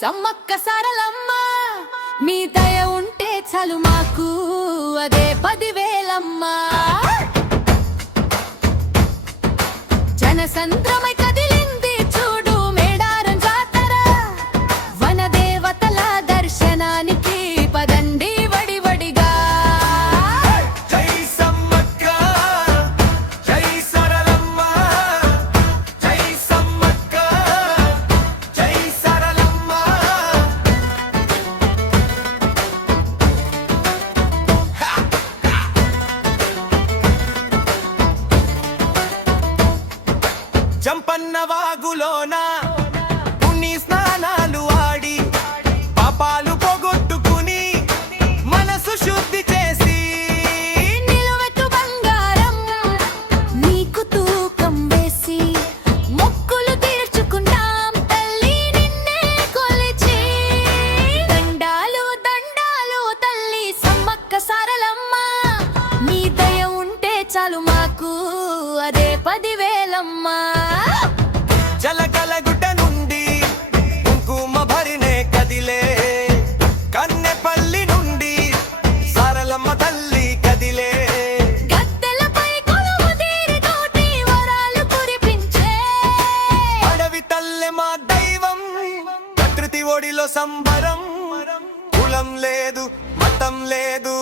సమ్మక్క సారలమ్మ మీ దయ ఉంటే చాలు మాకు అదే 10,000 జనసంద్రమై కదిలింది చూడు మేడారం జాతర వనదేవతల దర్శనానికి పదండి వడివడిగా జై సమ్మక్క జై సరళమ్మ జై సమ్మక్క జై సరళమ్మ జంపన్న వాగులోన పుణ్య స్నానాలు ఆడి పాపాలు పోగొట్టుకుని మనసు శుద్ధి చేసి నిలువెత్తు బంగారం నీకు తూకం వేసి మొక్కులు తీర్చుకుంటాం తల్లి నిన్నే కొలిచి దండాలు దండాలు తల్లి సమ్మక్క సారలమ్మ నీ దయ ఉంటే చాలు మాకు అదే 10,000 జలకల గుట్ట నుండి కుంకుమ భరినే కదిలే కన్నెపల్లి నుండి సారలమ్మ తల్లి కదిలే గద్దెలపై కొలువు తీరి తోటి వరాలు కురిపించే అడవి తల్లె మా దైవం ప్రకృతి ఒడిలో సంబరం కులం లేదు మతం లేదు